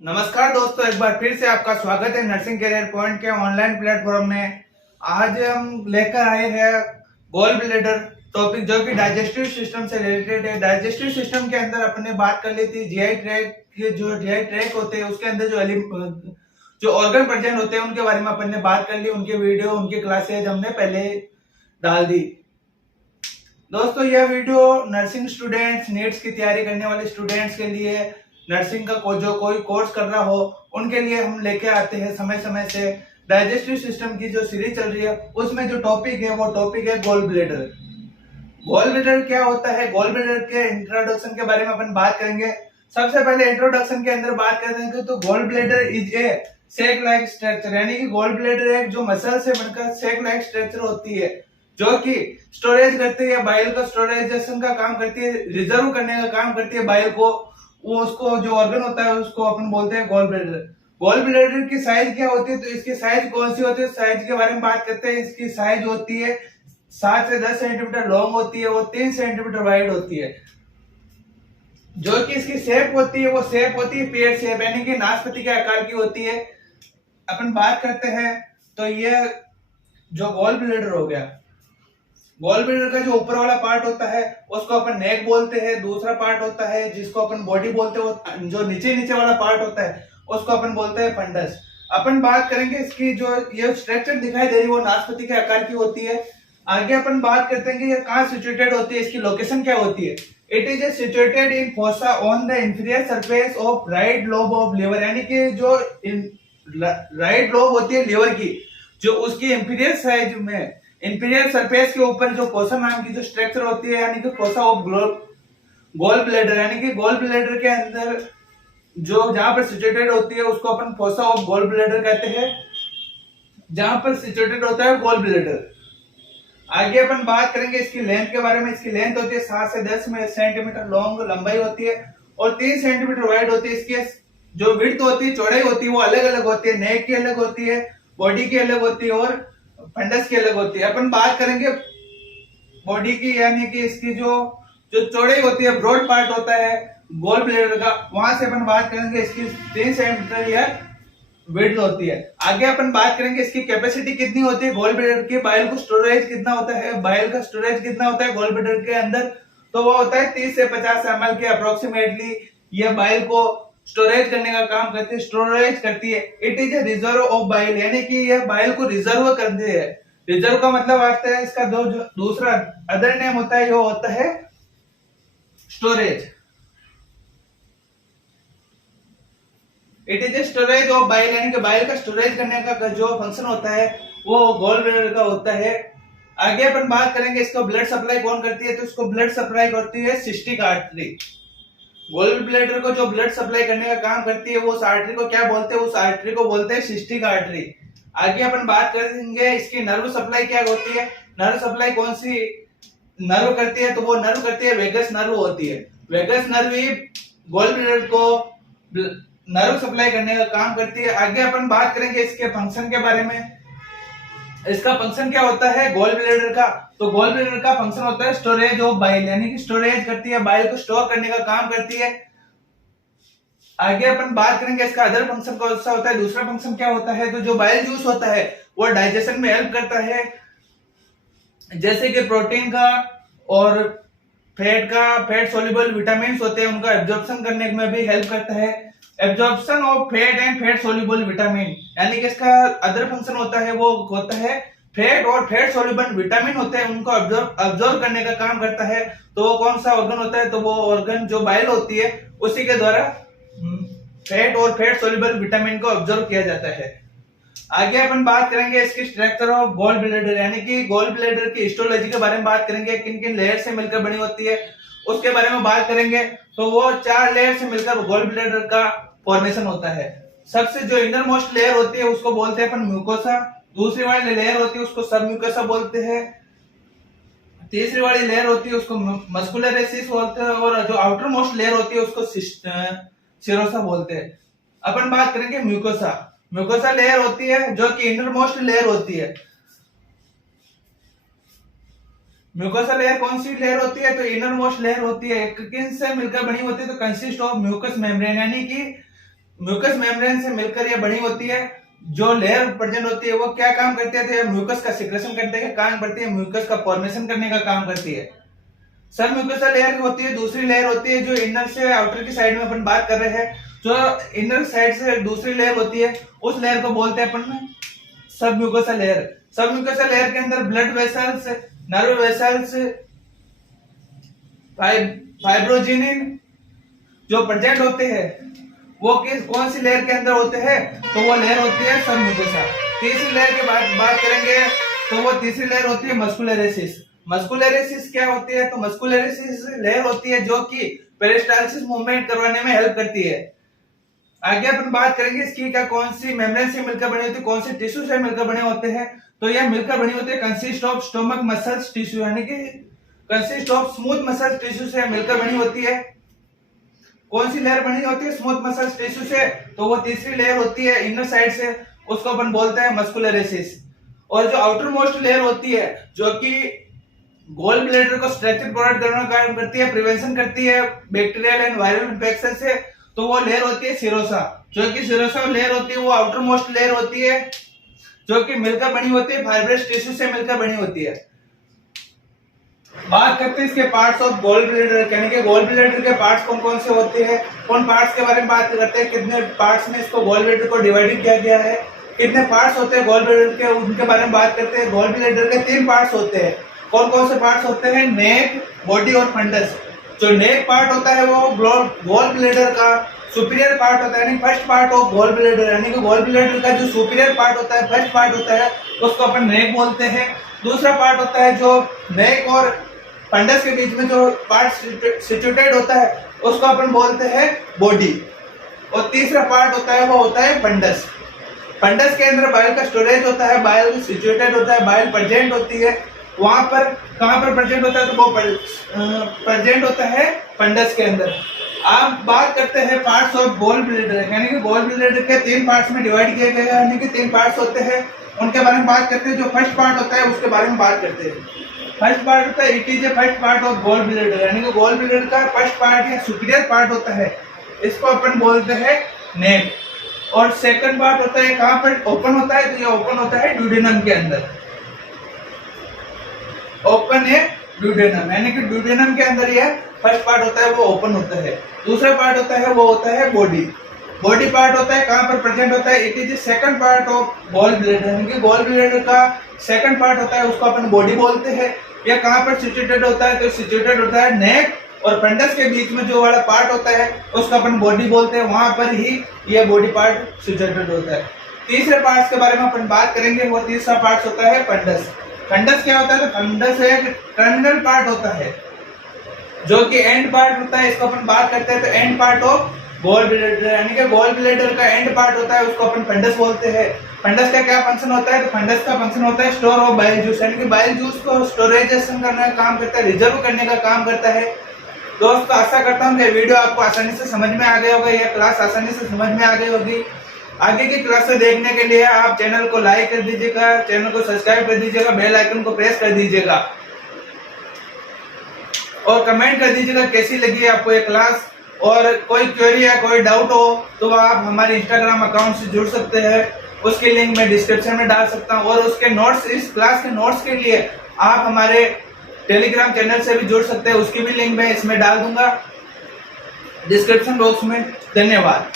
नमस्कार दोस्तों, एक बार फिर से आपका स्वागत है नर्सिंग करियर पॉइंट के ऑनलाइन प्लेटफॉर्म में। आज हम लेकर आए हैं गॉल ब्लैडर टॉपिक, जो कि डाइजेस्टिव सिस्टम से रिलेटेड है। डाइजेस्टिव सिस्टम के अंदर अपने बात कर ली थी जीआई ट्रैक के, जो जीआई ट्रैक होते हैं उसके अंदर जो ऑर्गन प्रेजेंट होते हैं उनके बारे में अपन ने बात कर ली। उनके वीडियो, उनकी क्लासेज हमने पहले डाल दी। दोस्तों, यह वीडियो नर्सिंग स्टूडेंट्स, नीट्स की तैयारी करने वाले स्टूडेंट्स के लिए, नर्सिंग का जो कोई कोर्स कर रहा हो उनके लिए हम लेके आते हैं समय समय से। डाइजेस्टिव सिस्टम की जो सीरीज चल रही है उसमें जो टॉपिक है वो टॉपिक है गॉल ब्लैडर। गॉल ब्लैडर क्या होता है, गॉल ब्लैडर के इंट्रोडक्शन के बारे में अपन बात करेंगे। सबसे पहले इंट्रोडक्शन के अंदर बात करेंगे तो gall bladder is a sac like structure, यानी कि गॉल ब्लैडर एक जो मसल से बनकर सेक लाइक स्ट्रक्चर होती है, जो कि स्टोरेज करती है, बाइल का स्टोरेजेशन का काम करती है, रिजर्व करने का काम करती है बाइल को। वो उसको जो ऑर्गन होता है उसको अपन बोलते हैं गॉल ब्लैडर। गॉल ब्लैडर की साइज क्या होती है, तो इसकी साइज कौन सी होती है, साइज के बारे में बात करते हैं। इसकी साइज होती है 7 से 10 सेंटीमीटर लॉन्ग होती है, वो 3 सेंटीमीटर वाइड होती है। जो कि इसकी शेप होती है वो शेप होती है पेयर शेप, यानी कि नाशपाती के आकार की होती है। अपन बात करते हैं तो ये जो गॉल ब्लैडर हो गया, गॉल ब्लैडर का जो ऊपर वाला पार्ट होता है उसको अपन नेक बोलते हैं। दूसरा पार्ट होता है जिसको अपन बॉडी बोलते हैं, जो नीचे नीचे वाला पार्ट होता है उसको अपन बोलते हैं फंडस। अपन बात करेंगे इसकी जो ये स्ट्रक्चर दिखाई दे रही है वो नाशपाती के आकार की होती है। आगे अपन बात करते हैं कि ये कहाँ सिचुएटेड होती है, इसकी लोकेशन क्या होती है। It is situated in fossa on the inferior surface of right lobe of liver, यानी कि जो राइट लोब होती है लिवर की, जो उसकी इंफीरियर साइड में, इंफीरियर सरफेस के ऊपर जो फोसा नाम की जो स्ट्रक्चर होती है, यानी कि फोसा ऑफ गॉल ब्लैडर, यानी कि गॉल ब्लैडर के अंदर जो जहां पर सिचुएटेड होती है उसको अपन फोसा ऑफ गॉल ब्लैडर कहते हैं, जहां पर सिचुएटेड होता है गॉल ब्लैडर। आगे अपन बात करेंगे इसकी लेंथ के बारे में। इसकी लेंथ होती है 7 से 10 सेंटीमीटर लॉन्ग लंबाई होती है और 3 सेंटीमीटर वाइड होती है। इसकी जो विड्थ होती है, चौड़ाई होती है, वो अलग अलग होती है। नेक की अलग होती है, बॉडी की अलग होती है और फंडस की अलग होती है। अपन बात करेंगे बॉडी की, यानी कि इसकी जो जो चौड़ाई होती है, ब्रॉड पार्ट होता है गॉल ब्लैडर का, वहां से अपन बात करेंगे इसकी 3 सेंटीमीटर या विड्थ होती है। आगे अपन बात करेंगे इसकी कैपेसिटी कितनी होती है गॉल ब्लैडर की, बाइल को स्टोरेज कितना होता है, बाइल का स्टोरेज कितना होता है गॉल ब्लैडर के अंदर, तो वो होता है 30 से 50 ml के अप्रोक्सीमेटली। ये बाइल को स्टोरेज करने का काम करती है, स्टोरेज करती है। It is a reserve of bile, यानी कि यह बाइल को रिजर्व करती है। रिजर्व का मतलब आता है इसका जो दूसरा अदर नेम होता है वो होता है storage. It is a storage of bile, यानी कि बाइल का स्टोरेज करने का जो फंक्शन होता है वो गॉल ब्लैडर का होता है। आगे अपन बात करेंगे इसको ब्लड सप्लाई कौन करती है, तो इसको ब्लड सप्लाई करती है सिस्टिक आर्टरी। गॉल ब्लैडर को जो ब्लड सप्लाई करने का काम करती है वो उस आर्टरी को क्या बोलते हैं, उस आर्टरी को बोलते हैं सिस्टिक आर्टरी। आगे अपन बात करेंगे इसकी नर्व सप्लाई क्या होती है। नर्व सप्लाई कौन सी नर्व करती है, तो वो नर्व करती है वेगस नर्व होती है। वेगस नर्व ही गॉल ब्लैडर को नर्व सप्लाई करने का काम करती है। आगे अपन बात करेंगे इसके फंक्शन के बारे में। इसका फंक्शन क्या होता है गॉल ब्लैडर का, तो गॉल ब्लैडर का फंक्शन होता है स्टोरेज ऑफ बाइल, यानी कि स्टोरेज करती है, बाइल को स्टोर करने का काम करती है। आगे अपन बात करेंगे इसका अदर फंक्शन कौन सा होता है। दूसरा फंक्शन क्या होता है, तो जो बाइल जूस होता है वो डाइजेशन में हेल्प करता है, जैसे कि प्रोटीन का और फैट सोल्यूबल विटामिन होते हैं उनका एब्जॉर्प्शन करने में भी हेल्प करता है। Absorption of fat and fat soluble vitamin, यानी कि इसका अदर फंक्शन होता है वो होता है फैट और फैट सोल्यूबल विटामिन होते हैं उनको अब्जॉर्ब करने का काम करता है। तो वो कौन सा ऑर्गन होता है, तो वो ऑर्गन जो बाइल होती है उसी के द्वारा फैट और फैट सोल्यूबल विटामिन को अब्जॉर्ब किया जाता है। आगे अपन बात करेंगे इसकी स्ट्रक्चर ऑफ गॉल ब्लैडर, यानी कि गॉल ब्लैडर की हिस्टोलॉजी के बारे में बात करेंगे, किन किन लेयर से मिलकर बनी होती है उसके बारे में बात करेंगे। तो वो 4 लेयर से मिलकर गॉल ब्लैडर का फॉर्मेशन होता है। सबसे जो इनर मोस्ट लेयर होती है उसको बोलते हैं अपन म्यूकोसा, दूसरी वाली लेयर होती है उसको सब म्यूकोसा बोलते हैं, तीसरी वाली लेयर होती है उसको मस्कुलरेसिस बोलते हैं और जो आउटर मोस्ट लेयर होती है उसको सिरोसा बोलते हैं। अपन बात करेंगे म्यूकोसा। म्यूकोसा लेयर होती है जो कि इनर मोस्ट लेयर होती है। म्यूकोसा लेयर कौन सी लेयर होती है, तो इनर मोस्ट लेयर होती है, किन से मिलकर बनी होती है, तो कंसिस्ट ऑफ म्यूकस मेम्ब्रेन, यानी कि म्यूकस मेम्ब्रेन से मिलकर ये बनी होती है। जो लेयर प्रेजेंट होती है वो क्या काम करती है, तो म्यूकस का सिक्रेशन करने का काम करती है, म्यूकस का फॉर्मेशन करने का काम करती है। सब म्यूकस लेयर होती है। दूसरी लेयर होती है जो इनर से आउटर की साइड में अपन बात कर रहे हैं, जो इनर साइड से दूसरी लेयर होती है, उस लेयर को बोलते हैं अपन सब म्यूकस लेयर। सब म्यूकस लेयर के अंदर ब्लड वेसल्स, नर्व वेसल्स, फाइब्रोजिनिन जो प्रेजेंट होते हैं वो कौन सी लेयर के अंदर होते हैं, तो वो लेयर होती है सब म्यूकोसा। तीसरी लेयर की बात करेंगे तो वो तीसरी लेयर होती है मस्कुलरेसिस। मस्कुलरेसिस क्या होती है, तो मस्कुलरेसिस लेयर होती है जो कि पेरिस्टाल्सिस मूवमेंट करवाने में हेल्प करती है। आगे अपन बात करेंगे इसकी क्या कौन सी मेम्ब्रेन से मिलकर बने होते हैं, कौन से टिश्यू से मिलकर बने होते हैं, तो यह मिलकर बनी होती है consist of stomach muscles tissue, यानी कि consist of smooth muscles tissue से मिलकर बनी होती है। कौन सी लेयर बनी होती है स्मूथ मसल्स टिश्यू से, तो वो तीसरी लेयर होती है इनर साइड से, उसको अपन बोलते हैं मस्कुलरेसिस। और जो आउटर मोस्ट लेयर होती है जो कि गोल ब्लैडर को स्ट्रक्चर प्रोवाइड करने का काम करती है, प्रिवेंशन करती है बैक्टीरियल एंड वायरल इंफेक्शन से, तो वो लेयर होती है सीरोसा। जो कि सीरोसा लेयर होती है वो आउटर मोस्ट लेयर होती है जो कि मिलकर बनी होती है फाइब्रस टिश्यू से मिलकर बनी होती है। बात करते हैं इसके पार्ट्स ऑफ गोल ब्लैडर, यानी कि गोल ब्लैडर के पार्ट्स कौन कौन से होते हैं, कौन पार्ट्स के बारे में बात करते हैं, कितने पार्ट्स में इसको गोल ब्लैडर को डिवाइड किया गया है, कितने पार्ट्स होते हैं गोल ब्लैडर के, उनके बारे में बात करते हैं। गोल ब्लैडर के 3 पार्ट्स होते हैं। कौन कौन से पार्ट्स होते हैं, नेक, बॉडी और फंडस। जो नेक पार्ट होता है वो गोल ब्लैडर का सुपीरियर पार्ट होता है, यानी first part of gall bladder, यानी कि गोल ब्लैडर का जो सुपीरियर पार्ट होता है, फर्स्ट पार्ट होता है, उसको अपन नेक बोलते हैं। दूसरा पार्ट होता है जो नेक और फंडस के बीच में जो पार्ट सिचुएटेड होता है उसको अपन बोलते हैं बॉडी। और तीसरा पार्ट होता है वो होता है फंडस। फंडस के अंदर बाइल का स्टोरेज होता है, बाइल सिचुएटेड होता है, बाइल प्रेजेंट होती है। वहां पर कहां पर प्रेजेंट होता है, तो वो प्रेजेंट होता है फंडस के अंदर। आप बात करते हैं पार्ट्स ऑफ गोल ब्लैडर, यानी कि गोल ब्लैडर के 3 पार्ट्स में डिवाइड किए गए हैं, यानी कि 3 पार्ट्स होते हैं। उनके बारे में बात करते हैं। जो फर्स्ट पार्ट होता है उसके बारे में बात करते हैं। फर्स्ट पार्ट होता है it is a first part of gall bladder, यानी कि गोल ब्लैडर का फर्स्ट पार्ट या सुपीरियर पार्ट होता है, इसको अपन बोलते हैं नेक। और सेकंड पार्ट होता है कहां पर ओपन होता है, तो ये ओपन होता है ड्यूडेनम के अंदर, ओपन है ड्यूडेनम, यानी कि ड्यूडेनम के अंदर ये फर्स्ट पार्ट होता है वो ओपन होता है। दूसरा पार्ट होता है वो होता है बॉडी। बॉडी पार्ट होता है कहां पर प्रेजेंट होता है, it is second part of gall bladder, यानी कि गोल ब्लैडर का सेकंड पार्ट होता है, उसको अपन बॉडी बोलते हैं। यह कहां पर सिचुएटेड होता है, तो सिचुएटेड होता है नेक और फंडस के बीच में जो वाला पार्ट होता है उसको अपन बॉडी बोलते हैं, वहां पर ही यह बॉडी पार्ट सिचुएटेड होता है। तीसरे पार्ट्स के बारे में अपन बात करेंगे। वो तीसरा पार्ट होता है फंडस। फंडस क्या होता है, तो फंडस एक टर्मिनल पार्ट होता है जो कि एंड पार्ट होता है, इसको अपन बात करते हैं तो and part of gall bladder, यानी कि गोल ब्लैडर का एंड पार्ट होता है, उसको अपन फंडस बोलते हैं। फंडस का क्या फंक्शन होता है, तो फंडस का फंक्शन होता है स्टोर ऑफ बाइल जूस, यानी कि बाइल जूस को स्टोरेजेशन करने का काम करता है, रिजर्व करने का काम करता है। दोस्तों आशा करता हूँ कि वीडियो आपको आसानी से समझ में आ गया होगा, यह क्लास आसानी से समझ में आ गई होगी। आगे की क्लासें देखने के लिए आप चैनल को लाइक कर दीजिएगा, चैनल को सब्सक्राइब कर दीजिएगा, बेल आइकन को प्रेस कर दीजिएगा और कमेंट कर दीजिएगा कैसी लगी आपको ये क्लास। और कोई क्वेरी या कोई डाउट हो तो आप हमारे इंस्टाग्राम अकाउंट से जुड़ सकते हैं, उसकी लिंक मैं डिस्क्रिप्शन में डाल सकता हूँ। और उसके नोट्स, इस क्लास के नोट्स के लिए आप हमारे टेलीग्राम चैनल से भी जुड़ सकते हैं, उसकी भी लिंक मैं इसमें डाल दूंगा डिस्क्रिप्शन बॉक्स में। धन्यवाद।